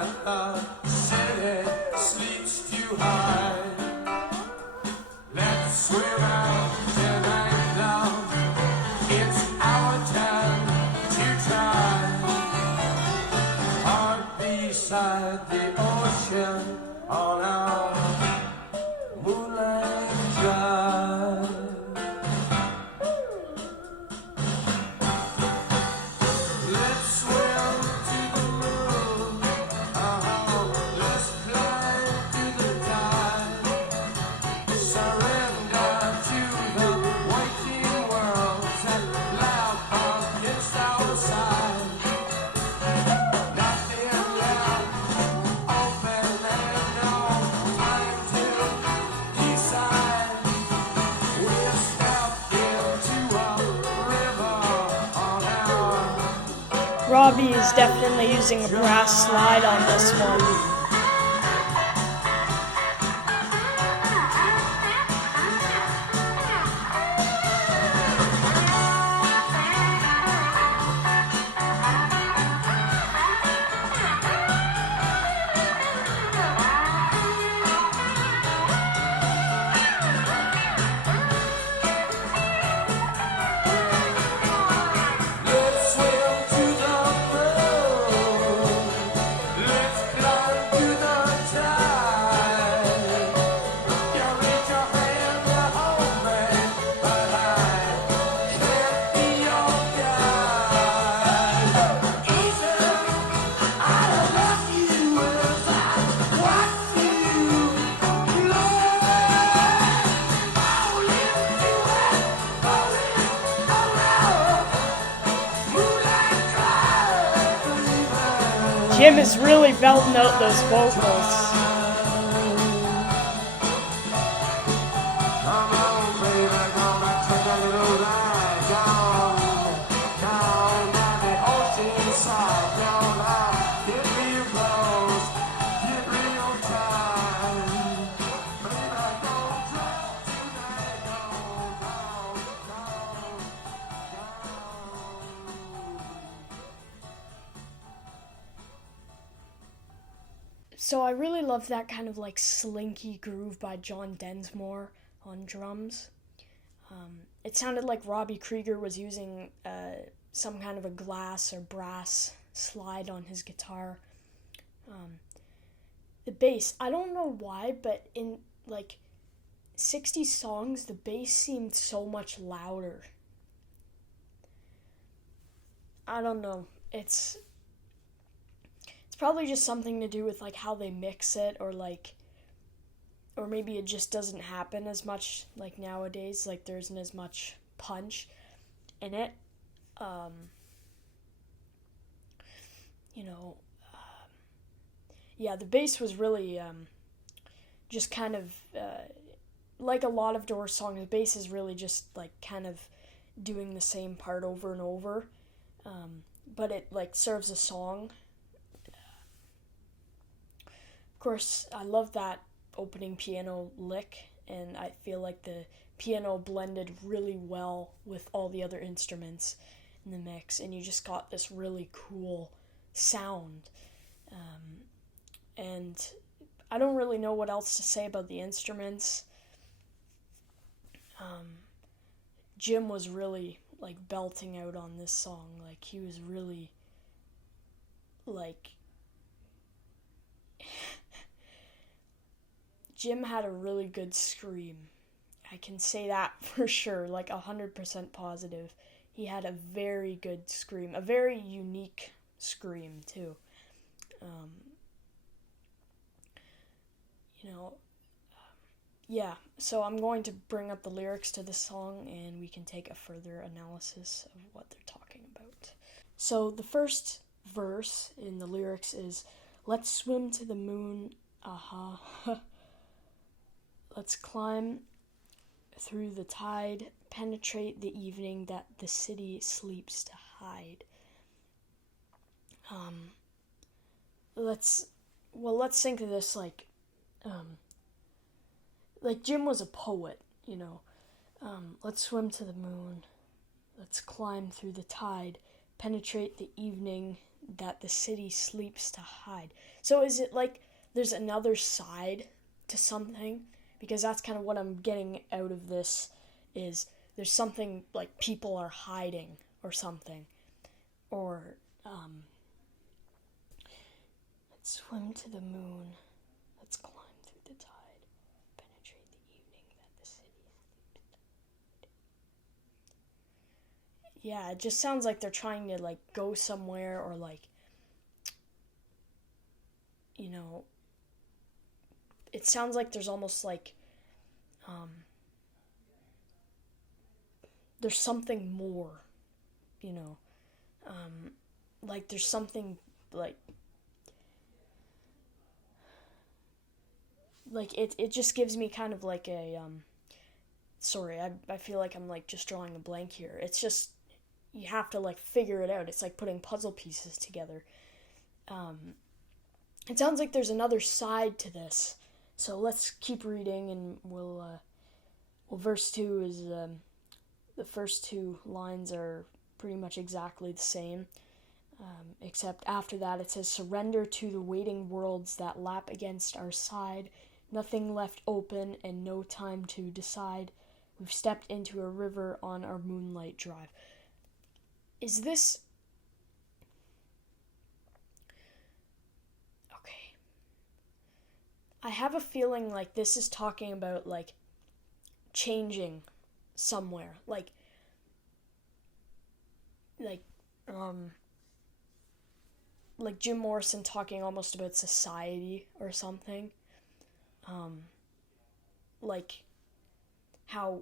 and the city sleeps too high. Let's swim out tonight, love. It's our time to try. Hard beside the ocean on our moonlight drive. Let's swim to the moon. Let's fly to the tide. Surrender to the waking worlds that laugh against our side. Nothing left open and no time to decide. We're stepped into a river on our Robbie is definitely using a brass slide on this one. Let's swim to the moon. Let's fly to the tide. You reach your hand to hold me, but I can't be your guide. Easy, I love you as I watch you float. Fall into it, falling around. Moonlight drive, baby. Jim is really belting out those vocals. Come on, baby, gonna take a little ride down the ocean side. Gonna get real close, get real tight. Baby, don't drop tonight, down. So I really love that kind of like slinky groove by John Densmore on drums. It sounded like Robbie Krieger was using some kind of a glass or brass slide on his guitar. The bass, I don't know why, but in like 60 songs, the bass seemed so much louder. I don't know. It's probably just something to do with like how they mix it, or maybe it just doesn't happen as much like nowadays. Like there isn't as much punch in it. Yeah, the bass was really just kind of like a lot of Doors songs. The bass is really just like kind of doing the same part over and over, but it like serves a song. Of course, I love that opening piano lick, and I feel like the piano blended really well with all the other instruments in the mix, and you just got this really cool sound. And I don't really know what else to say about the instruments. Jim was really like belting out on this song. Like he was really like Jim had a really good scream. I can say that for sure, like 100% positive. He had a very good scream, a very unique scream too. Yeah, so I'm going to bring up the lyrics to this song and we can take a further analysis of what they're talking about. So the first verse in the lyrics is, "Let's swim to the moon, let's climb through the tide, penetrate the evening that the city sleeps to hide." Let's think of this like Jim was a poet, let's swim to the moon, let's climb through the tide, penetrate the evening that the city sleeps to hide. So is it like there's another side to something? Because that's kind of what I'm getting out of this, is there's something like people are hiding or something. Or, let's swim to the moon. Let's climb through the tide. Penetrate the evening that the city sleeps to hide. Yeah, it just sounds like they're trying to, like, go somewhere, or, like, you know, it sounds like there's almost like, there's something more, you know, like there's something like it just gives me kind of like a, sorry, I feel like I'm like just drawing a blank here. It's just, you have to like figure it out. It's like putting puzzle pieces together. It sounds like there's another side to this. So let's keep reading, and well, verse 2 is, the first two lines are pretty much exactly the same, except after that it says, surrender to the waiting worlds that lap against our side, nothing left open and no time to decide. We've stepped into a river on our moonlight drive. Is this... Okay. I have a feeling like this is talking about, like, changing somewhere. Like Jim Morrison talking almost about society or something. Like how,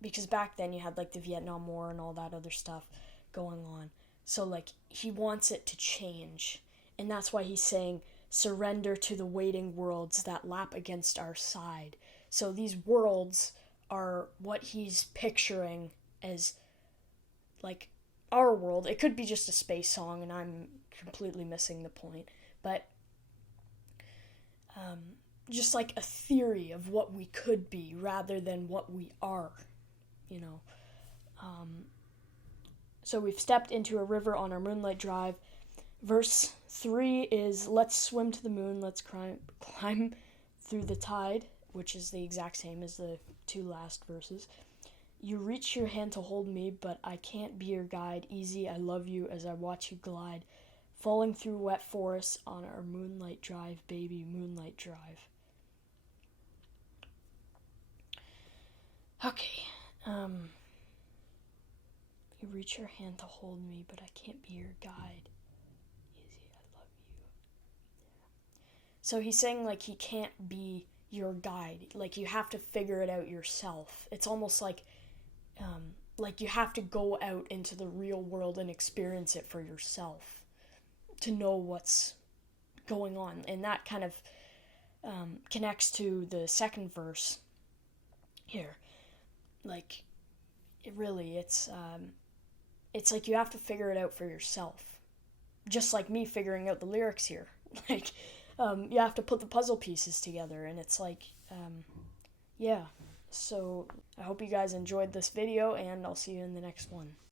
because back then you had like the Vietnam War and all that other stuff going on. So like he wants it to change. And that's why he's saying, surrender to the waiting worlds that lap against our side. So these worlds are what he's picturing as like our world. It could be just a space song and I'm completely missing the point, but just like a theory of what we could be rather than what we are, you know. So we've stepped into a river on our moonlight drive. Verse 3 is, let's swim to the moon, let's climb through the tide, which is the exact same as the two last verses. You reach your hand to hold me, but I can't be your guide. Easy, I love you as I watch you glide. Falling through wet forests on our moonlight drive, baby, moonlight drive. Okay, you reach your hand to hold me, but I can't be your guide. Easy, I love you. So he's saying, like, he can't be your guide. Like, you have to figure it out yourself. It's almost like you have to go out into the real world and experience it for yourself to know what's going on. And that kind of connects to the second verse here. Like, it's like you have to figure it out for yourself. Just like me figuring out the lyrics here. Like, you have to put the puzzle pieces together, and it's like, yeah. So I hope you guys enjoyed this video, and I'll see you in the next one.